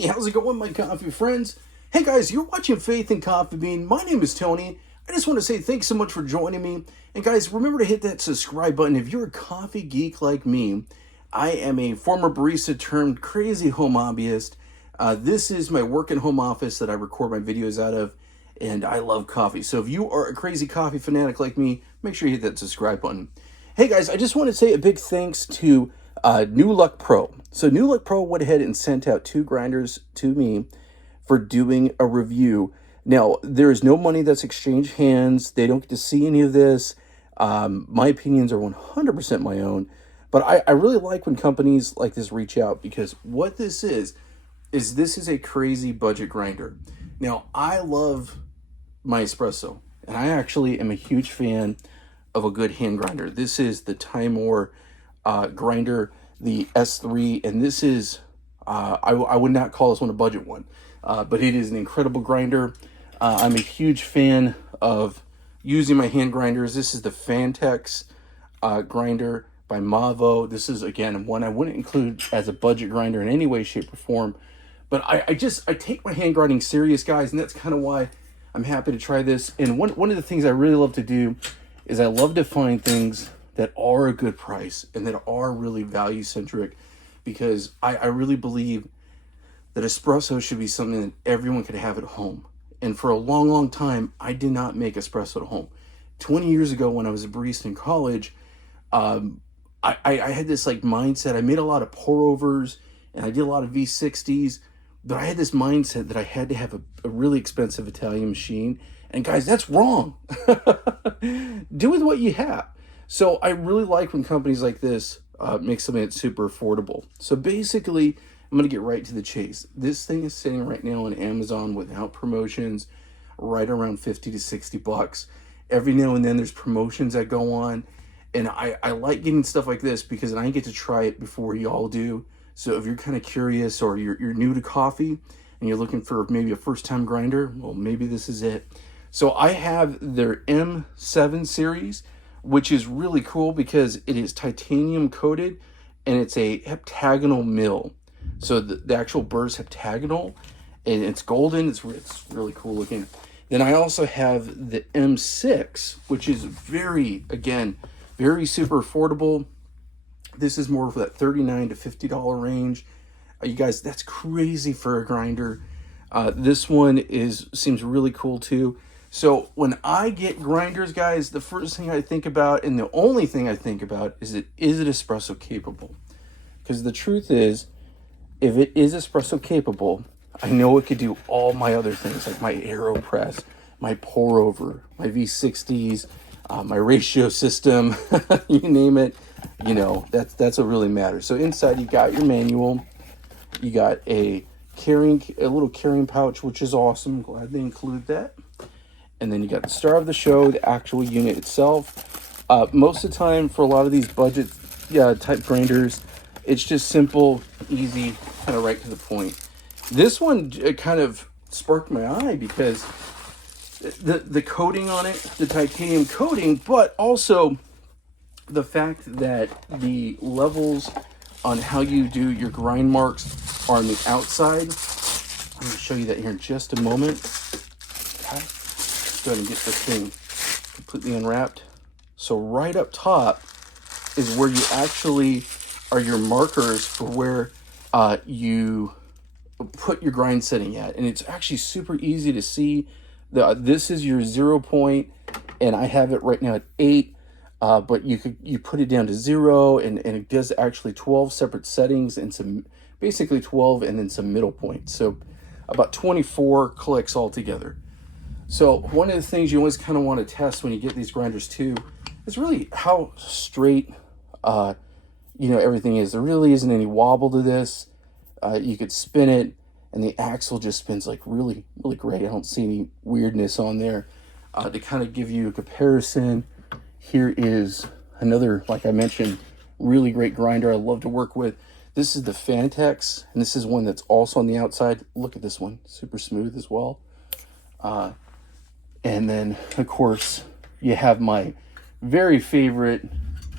Hey, how's it going, my coffee friends? Hey guys, you're watching Faith and Coffee Bean. My name is Tony. I just want to say thanks so much for joining me. And guys, remember to hit that subscribe button if you're a coffee geek like me. I am a former barista turned crazy home hobbyist. This is my work in home office that I record my videos out of, and I love coffee. So if you are a crazy coffee fanatic like me, make sure you hit that subscribe button. Hey guys, I just want to say a big thanks to NewlukPro. So NewlukPro went ahead and sent out 2 grinders to me for doing a review. Now, there is no money that's exchanged hands. They don't get to see any of this. My opinions are 100% my own. But I really like when companies like this reach out, because what this is this is a crazy budget grinder. Now, I love my espresso, and I actually am a huge fan of a good hand grinder. This is the Time.Our grinder, the S3, and this is, I would not call this one a budget one, but it is an incredible grinder. I'm a huge fan of using my hand grinders. This is the Fantex grinder by Mavo. This is, again, one I wouldn't include as a budget grinder in any way, shape, or form. But I take my hand grinding serious, guys, and that's kind of why I'm happy to try this. And one of the things I really love to do is I love to find things that are a good price and that are really value-centric, because I really believe that espresso should be something that everyone could have at home. And for a long, long time, I did not make espresso at home. 20 years ago, when I was a barista in college, I had this like mindset. I made a lot of pour-overs and I did a lot of V60s, but I had this mindset that I had to have a really expensive Italian machine. And guys, that's wrong. Do with what you have. So I really like when companies like this make something that's super affordable. So basically, I'm going to get right to the chase. This thing is sitting right now on Amazon without promotions, right around 50 to 60 bucks. Every now and then there's promotions that go on. And I like getting stuff like this because I get to try it before y'all do. So if you're kind of curious, or you're new to coffee and you're looking for maybe a first-time grinder, well, maybe this is it. So I have their M7 series, which is really cool because it is titanium coated and it's a heptagonal mill. So the actual burr is heptagonal and it's golden. It's really cool looking. Then I also have the M6, which is very super affordable. This is more for that $39 to $50 range. You guys, that's crazy for a grinder. This one seems really cool too. So when I get grinders, guys, the first thing I think about, and the only thing I think about, is it espresso capable? Because the truth is, if it is espresso capable, I know it could do all my other things, like my AeroPress, my pour over, my V60s, my ratio system, you name it. You know, that's what really matters. So inside you got your manual, you got a little carrying pouch, which is awesome. Glad they include that. And then you got the star of the show, the actual unit itself. Most of the time, for a lot of these budget type grinders, it's just simple, easy, kind of right to the point. This one kind of sparked my eye because the coating on it, the titanium coating, but also the fact that the levels on how you do your grind marks are on the outside. I'm going to show you that here in just a moment. Okay. Go ahead and get this thing completely unwrapped. So right up top is where you actually are your markers for where you put your grind setting at. And it's actually super easy to see. This is your 0 point, and I have it right now at 8. But you put it down to 0, and it does actually 12 separate settings, and some basically 12 and then some middle points. So about 24 clicks altogether. So one of the things you always kind of want to test when you get these grinders too is really how straight everything is. There really isn't any wobble to this. You could spin it and the axle just spins like really, really great. I don't see any weirdness on there. To kind of give you a comparison, here is another, like I mentioned, really great grinder I love to work with. This is the Fantex, and this is one that's also on the outside. Look at this one, super smooth as well. And then, of course, you have my very favorite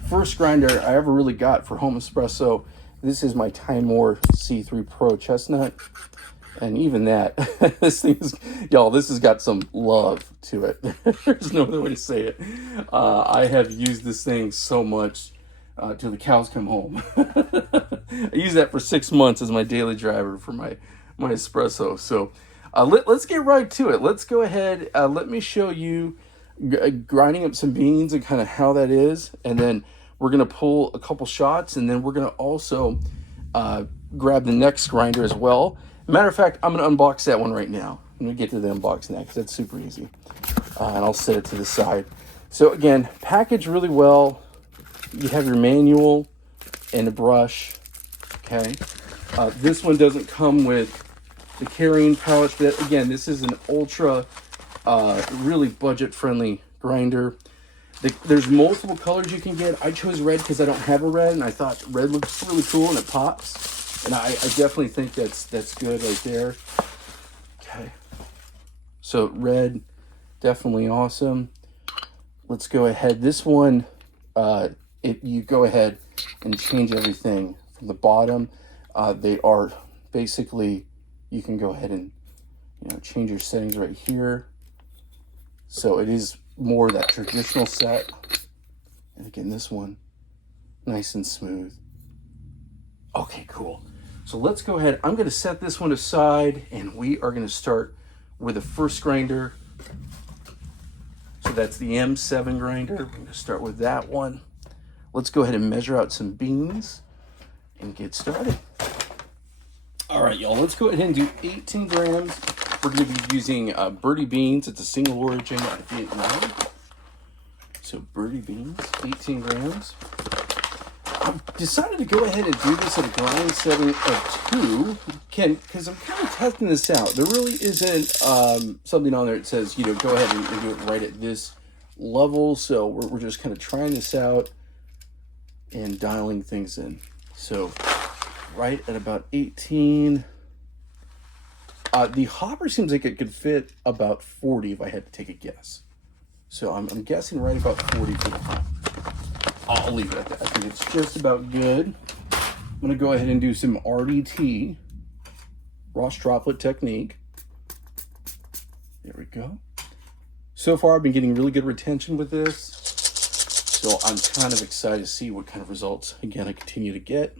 first grinder I ever really got for home espresso. This is my Time.Our C3 Pro Chestnut. And even that, this thing is, y'all, this has got some love to it. There's no other way to say it. I have used this thing so much till the cows come home. I use that for 6 months as my daily driver for my espresso. So let's get right to it. Let's go ahead. Let me show you grinding up some beans and kind of how that is. And then we're going to pull a couple shots, and then we're going to also grab the next grinder as well. Matter of fact, I'm going to unbox that one right now. I'm going to get to the unboxing because that's super easy. And I'll set it to the side. So again, packaged really well. You have your manual and a brush. Okay. This one doesn't come with the carrying pouch. But again, this is an ultra, really budget-friendly grinder. There's multiple colors you can get. I chose red because I don't have a red, and I thought red looks really cool and it pops. And I definitely think that's good right there. Okay. So red, definitely awesome. Let's go ahead. This one, you go ahead and change everything from the bottom. They are basically, you can go ahead and change your settings right here. So it is more that traditional set. And again, this one, nice and smooth. Okay, cool. So let's go ahead. I'm going to set this one aside, and we are going to start with the first grinder. So that's the M7 grinder. We're going to start with that one. Let's go ahead and measure out some beans and get started. All right, y'all, let's go ahead and do 18 grams. We're going to be using Birdie beans. It's a single origin out of Vietnam. So Birdie beans, 18 grams. I've decided to go ahead and do this at a grind setting of 2, because I'm kind of testing this out. There really isn't something on there that says, go ahead and do it right at this level. So we're just kind of trying this out and dialing things in. So right at about 18. The hopper seems like it could fit about 40 if I had to take a guess. So I'm guessing right about 40 for the hopper. I'll leave it at that. I think it's just about good. I'm going to go ahead and do some RDT, Ross Droplet technique. There we go. So far, I've been getting really good retention with this. So I'm kind of excited to see what kind of results, again, I continue to get.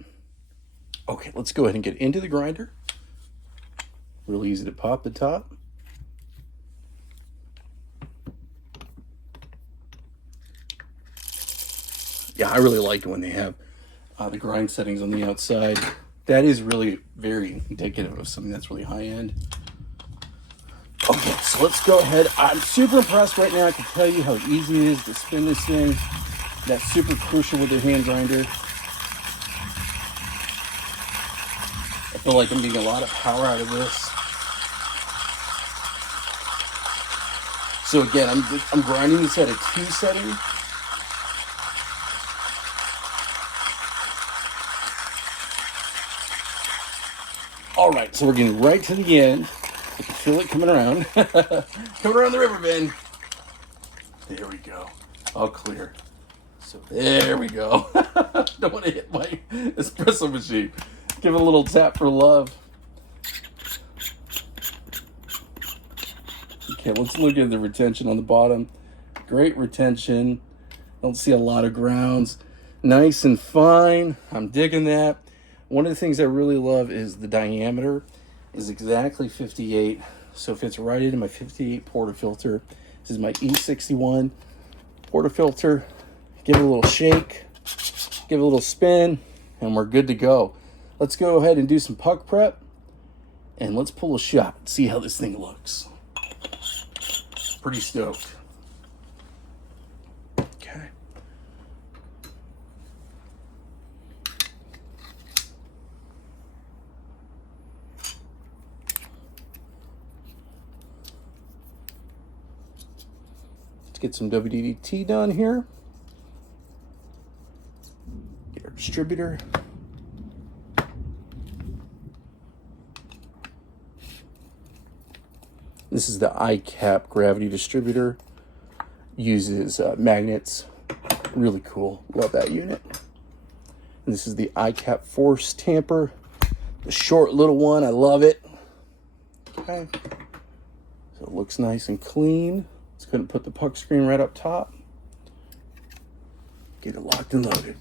Okay, let's go ahead and get into the grinder. Really easy to pop the top. Yeah, I really like it when they have the grind settings on the outside. That is really very indicative of something that's really high end. Okay, so let's go ahead. I'm super impressed right now. I can tell you how easy it is to spin this thing. That's super crucial with the hand grinder. I feel like I'm getting a lot of power out of this. So again, I'm grinding this at a 2 setting. All right, so we're getting right to the end. I can feel it coming around. Coming around the river bend. There we go. All clear. So there we go. Don't want to hit my espresso machine. Give it a little tap for love. Okay, let's look at the retention on the bottom. Great retention. Don't see a lot of grounds. Nice and fine. I'm digging that. One of the things I really love is the diameter is exactly 58. So it fits right into my 58 portafilter. This is my E61 portafilter. Give it a little shake, give it a little spin, and we're good to go. Let's go ahead and do some puck prep, and let's pull a shot, see how this thing looks. Pretty stoked. Okay. Let's get some WDT done here. Get our distributor. This is the iCap gravity distributor. Uses magnets. Really cool. Love that unit. And this is the iCap force tamper. The short little one. I love it. Okay. So it looks nice and clean. Let's go ahead and put the puck screen right up top. Get it locked and loaded.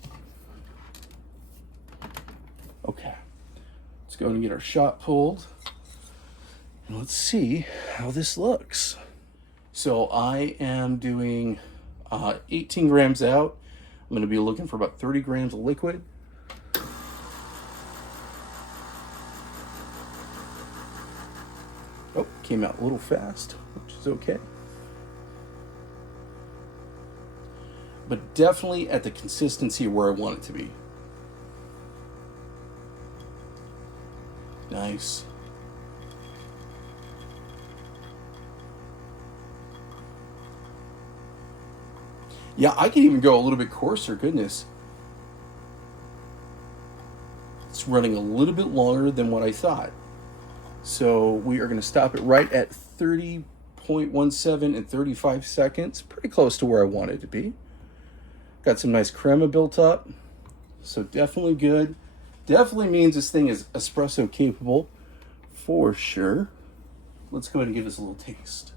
Okay. Let's go and get our shot pulled. And let's see how this looks. So I am doing 18 grams out. I'm going to be looking for about 30 grams of liquid. Oh, came out a little fast, which is okay. But definitely at the consistency where I want it to be. Nice. Yeah, I can even go a little bit coarser, goodness. It's running a little bit longer than what I thought. So we are going to stop it right at 30.17 and 35 seconds. Pretty close to where I want it to be. Got some nice crema built up. So definitely good. Definitely means this thing is espresso capable for sure. Let's go ahead and give this a little taste.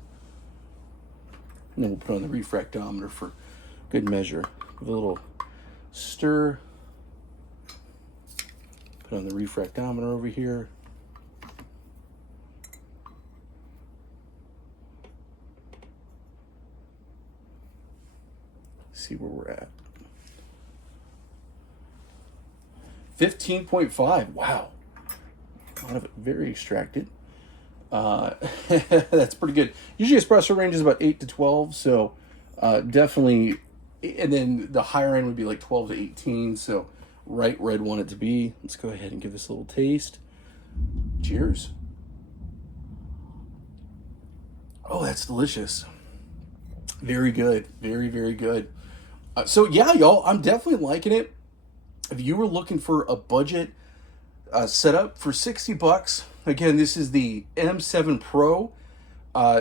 And then we'll put on the refractometer for good measure. Give a little stir. Put on the refractometer over here. See where we're at. 15.5. Wow. A lot of it very extracted. That's pretty good. Usually espresso range is about 8 to 12, so definitely, and then the higher end would be like 12 to 18, so right where I'd want it to be. Let's go ahead and give this a little taste. Cheers. Oh, that's delicious. Very good. Very, very good. So yeah, y'all, I'm definitely liking it. If you were looking for a budget setup for 60 bucks, again, this is the M7 Pro.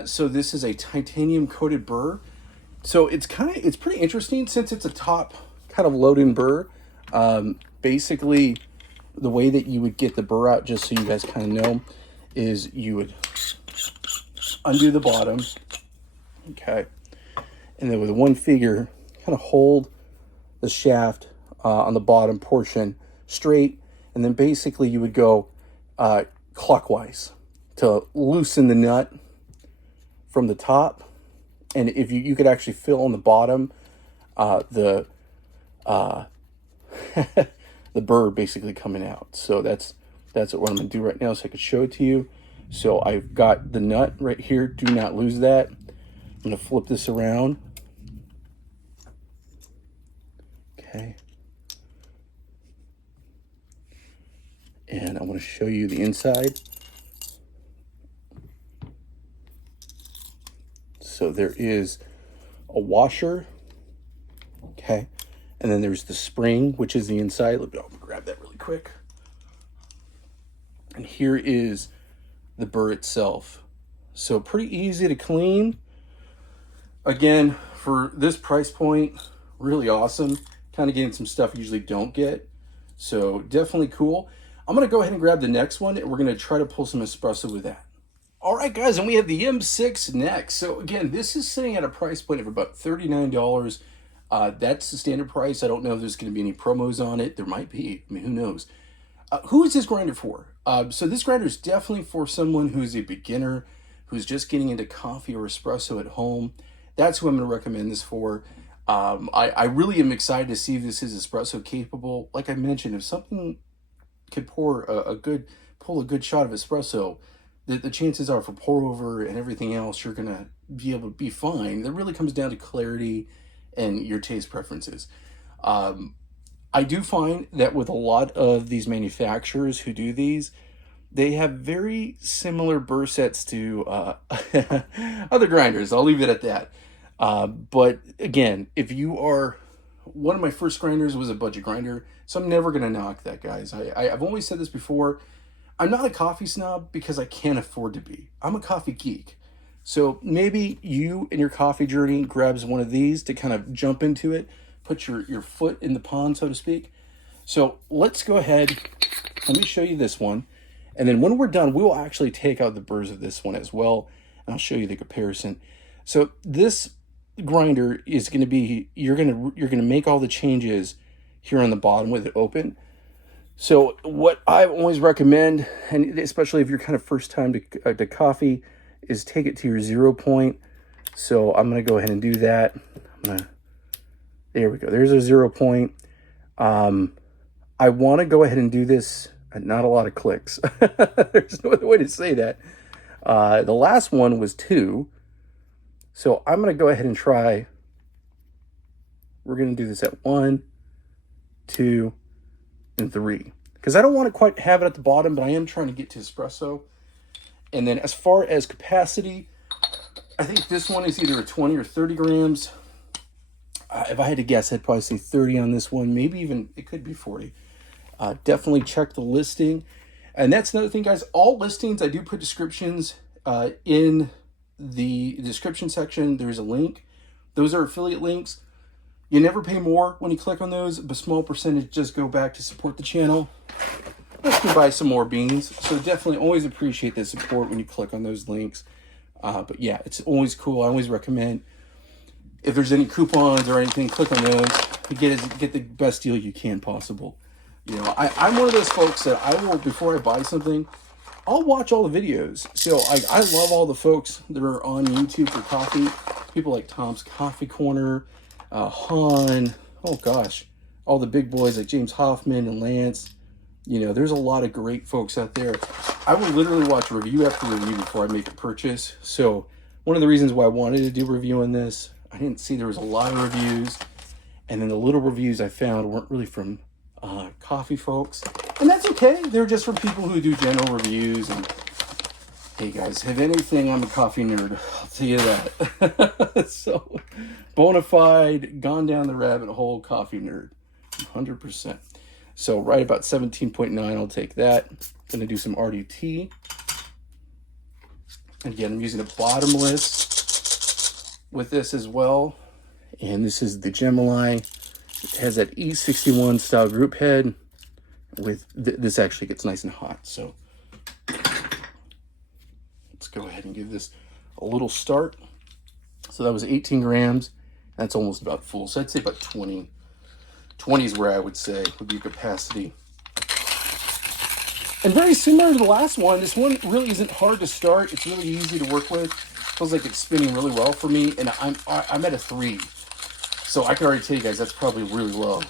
So this is a titanium coated burr. So it's pretty interesting since it's a top kind of loading burr. Basically, the way that you would get the burr out, just so you guys kind of know, is you would undo the bottom, okay, and then with one finger, kind of hold the shaft on the bottom portion straight, and then basically you would go clockwise to loosen the nut from the top. And if you could actually feel on the bottom the burr basically coming out. So that's what I'm going to do right now, so I could show it to you. So I've got the nut right here. Do not lose that. I'm going to flip this around. Okay. And I want to show you the inside. So there is a washer, okay, and then there's the spring, which is the inside. Let me grab that really quick. And here is the burr itself. So pretty easy to clean. Again, for this price point, really awesome. Kind of getting some stuff you usually don't get. So definitely cool. I'm going to go ahead and grab the next one, and we're going to try to pull some espresso with that. All right, guys, and we have the M6 next. So again, this is sitting at a price point of about $39. That's the standard price. I don't know if there's going to be any promos on it. There might be. I mean, who knows? Who is this grinder for? So this grinder is definitely for someone who's a beginner, who's just getting into coffee or espresso at home. That's who I'm going to recommend this for. I really am excited to see if this is espresso capable. Like I mentioned, if something could pull a good shot of espresso, the chances are for pour over and everything else, you're gonna be able to be fine. It really comes down to clarity and your taste preferences. I do find that with a lot of these manufacturers who do these, they have very similar burr sets to other grinders. I'll leave it at that. But again, if you are, one of my first grinders was a budget grinder, so I'm never going to knock that, guys. I've always said this before. I'm not a coffee snob because I can't afford to be. I'm a coffee geek. So maybe you in your coffee journey grabs one of these to kind of jump into it, put your foot in the pond, so to speak. So let's go ahead. Let me show you this one. And then when we're done, we will actually take out the burrs of this one as well. And I'll show you the comparison. So this grinder is going to be, you're going to make all the changes here on the bottom with it open. So what I always recommend, and especially if you're kind of first time to coffee, is take it to your 0 point. So I'm going to go ahead and do that. There we go. There's a 0 point. I want to go ahead and do this at not a lot of clicks. There's no other way to say that. The last one was 2. So I'm going to go ahead and try. We're going to do this at 1, 2, and 3. Because I don't want to quite have it at the bottom, but I am trying to get to espresso. And then as far as capacity, I think this one is either 20 or 30 grams. If I had to guess, I'd probably say 30 on this one. Maybe even, it could be 40. Definitely check the listing. And that's another thing, guys. All listings, I do put descriptions in the description section. There's a link. Those are affiliate links. You never pay more when you click on those, but a small percentage just go back to support the channel. Let me buy some more beans. So definitely always appreciate the support when you click on those links. But yeah, it's always cool. I always recommend, if there's any coupons or anything, click on those to get the best deal you can possible. You know, I'm one of those folks that I will, before I buy something, I'll watch all the videos. So I love all the folks that are on YouTube for coffee. People like Tom's Coffee Corner, Han, oh gosh, all the big boys like James Hoffman and Lance. You know, there's a lot of great folks out there. I will literally watch review after review before I make a purchase. So one of the reasons why I wanted to do a review on this, I didn't see there was a lot of reviews. And then the little reviews I found weren't really from coffee folks. And that's okay. They're just from people who do general reviews. And hey guys, if anything, I'm a coffee nerd. I'll tell you that. So, bona fide, gone down the rabbit hole coffee nerd. 100%. So right about 17.9, I'll take that. Gonna do some RDT. Again, I'm using a bottomless with this as well. And this is the Gemini. It has that E61 style group head. With this actually gets nice and hot. So let's go ahead and give this a little start. So that was 18 grams. That's almost about full. So I'd say about 20. 20 is where I would say would be capacity. And very similar to the last one, this one really isn't hard to start. It's really easy to work with. Feels like it's spinning really well for me, and I'm at a 3. So I can already tell you guys that's probably really low.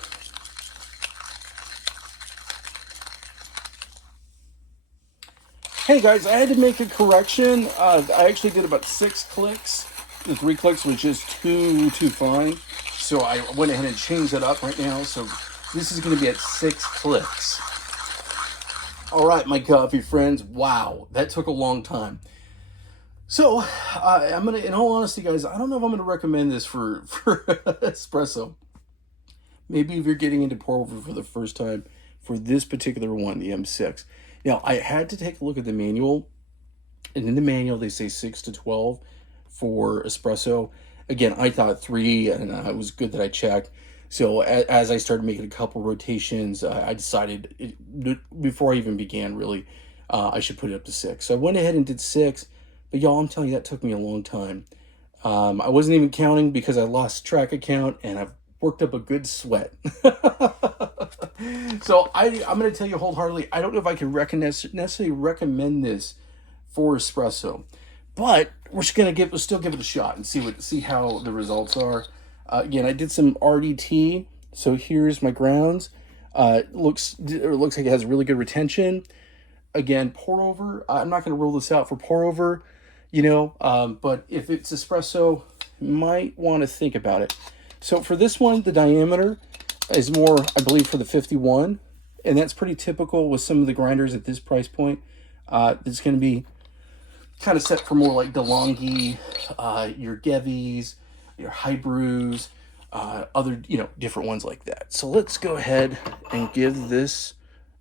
Hey guys, I had to make a correction. I actually did about 6 clicks. The 3 clicks was just too fine. So I went ahead and changed it up right now. So this is going to be at 6 clicks. All right, my coffee friends. Wow, that took a long time. So I'm going to, in all honesty, guys, I don't know if I'm going to recommend this for espresso. Maybe if you're getting into pour over for the first time for this particular one, the M6. Now, I had to take a look at the manual. And in the manual, they say 6 to 12 for espresso. Again, I thought 3, and it was good that I checked. So as I started making a couple rotations, I decided, before I even began, really, I should put it up to 6. So I went ahead and did 6. But y'all, I'm telling you, that took me a long time. I wasn't even counting because I lost track of count, and I've worked up a good sweat. So I'm going to tell you wholeheartedly, I don't know if I can necessarily recommend this for espresso. But we're still give it a shot and see how the results are. Again, I did some RDT, so here's my grounds. It looks like it has really good retention. Again, pour over. I'm not going to roll this out for pour over, but if it's espresso, you might want to think about it. So for this one, the diameter is more, I believe, for the 51, and that's pretty typical with some of the grinders at this price point. It's going to be kind of set for more like DeLonghi, your Gevies, your High Brews, other, different ones like that. So let's go ahead and give this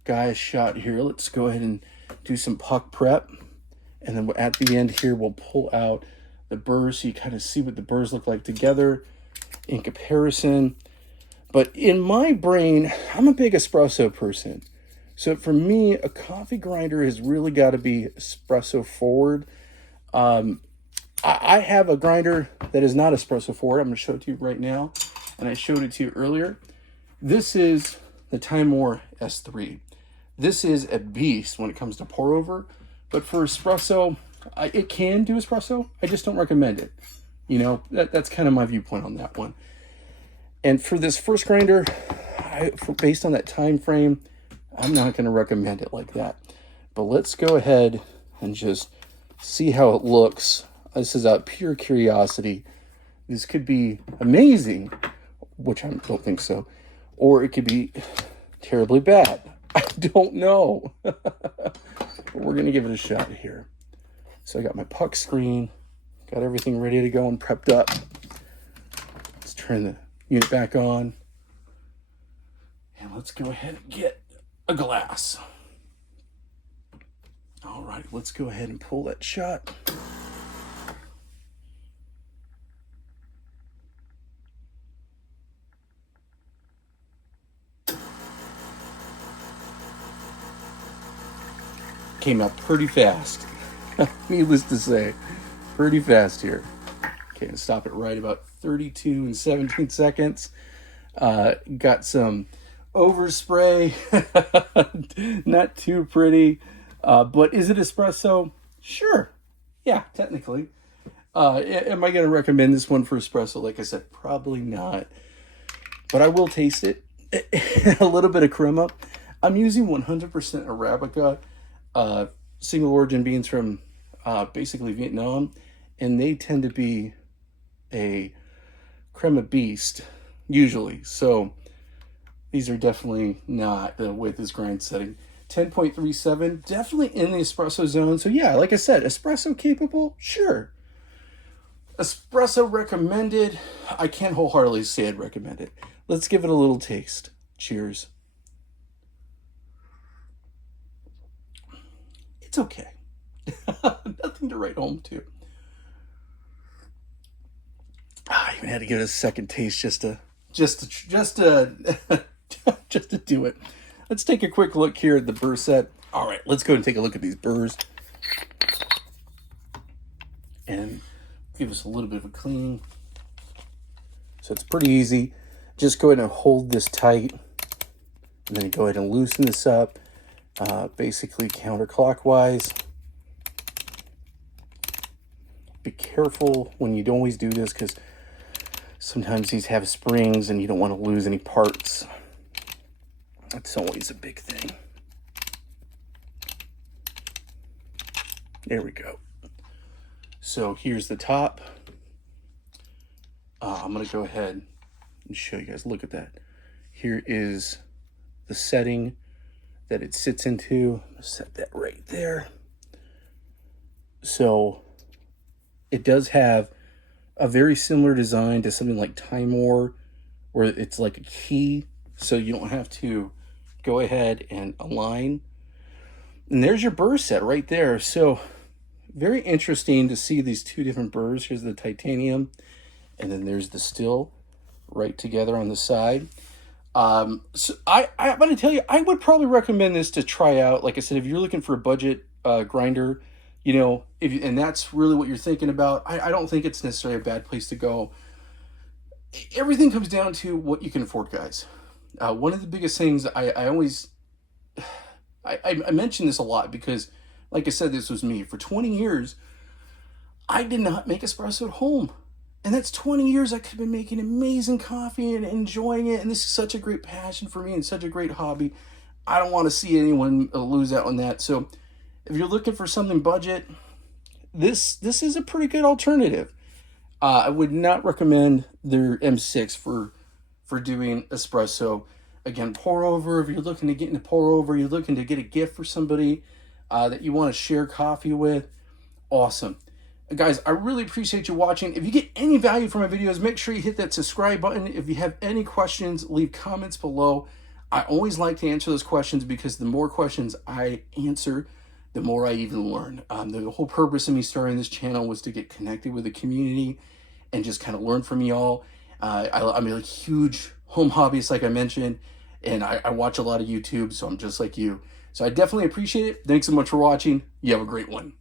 guy a shot here. Let's go ahead and do some puck prep. And then at the end here, we'll pull out the burrs so you kind of see what the burrs look like together in comparison. But in my brain, I'm a big espresso person. So for me, a coffee grinder has really got to be espresso forward. I have a grinder that is not espresso forward. I'm going to show it to you right now, and I showed it to you earlier. This is the Time.Our S3. This is a beast when it comes to pour over, but for espresso, it can do espresso. I just don't recommend it. You know, that's kind of my viewpoint on that one. And for this first grinder, based on that time frame, I'm not going to recommend it like that. But let's go ahead and just see how it looks. This is out of pure curiosity. This could be amazing, which I don't think so, or it could be terribly bad. I don't know. But we're going to give it a shot here. So I got my puck screen, got everything ready to go and prepped up. Let's turn the unit back on. And let's go ahead and get a glass. All right, let's go ahead and pull that shot. Came out pretty fast. Needless to say, pretty fast here. Okay, and stop it right about 32 and 17 seconds. Got some overspray. Not too pretty. But is it espresso? Sure. Yeah, technically. Am I going to recommend this one for espresso? Like I said, probably not. But I will taste it. A little bit of crema. I'm using 100% Arabica. Single origin beans from basically Vietnam, and they tend to be a crema beast usually. So these are definitely not with this grind setting. 10.37, definitely in the espresso zone. So yeah, like I said, espresso capable, sure. Espresso recommended. I can't wholeheartedly say I'd recommend it. Let's give it a little taste. Cheers. It's okay. Nothing to write home to. I even had to give it a second taste just to do it. Let's take a quick look here at the burr set. All right, let's go and take a look at these burrs and give us a little bit of a clean. So it's pretty easy. Just go ahead and hold this tight, and then go ahead and loosen this up. Basically counterclockwise. Be careful when you don't always do this, because sometimes these have springs and you don't want to lose any parts. That's always a big thing. There we go. So here's the top. I'm going to go ahead and show you guys. Look at that. Here is the setting that it sits into. I'm gonna set that right there. So it does have a very similar design to something like Time.Our, where it's like a key, so you don't have to go ahead and align. And there's your burr set right there. So very interesting to see these two different burrs. Here's the titanium, and then there's the steel right together on the side. So I'm going to tell you, I would probably recommend this to try out. Like I said, if you're looking for a budget grinder, you know, and that's really what you're thinking about, I don't think it's necessarily a bad place to go. Everything comes down to what you can afford, guys. One of the biggest things I mention this a lot because, like I said, this was me. For 20 years, I did not make espresso at home. And that's 20 years I could have been making amazing coffee and enjoying it. And this is such a great passion for me and such a great hobby. I don't want to see anyone lose out on that. So if you're looking for something budget, this is a pretty good alternative. I would not recommend their M6 for doing espresso. Again, pour over. If you're looking to get into pour over, you're looking to get a gift for somebody that you want to share coffee with, awesome. Guys, I really appreciate you watching. If you get any value from my videos, make sure you hit that subscribe button. If you have any questions, leave comments below. I always like to answer those questions because the more questions I answer, the more I even learn. The whole purpose of me starting this channel was to get connected with the community and just kind of learn from y'all. I'm a huge home hobbyist, like I mentioned, and I watch a lot of YouTube, so I'm just like you. So I definitely appreciate it. Thanks so much for watching. You have a great one.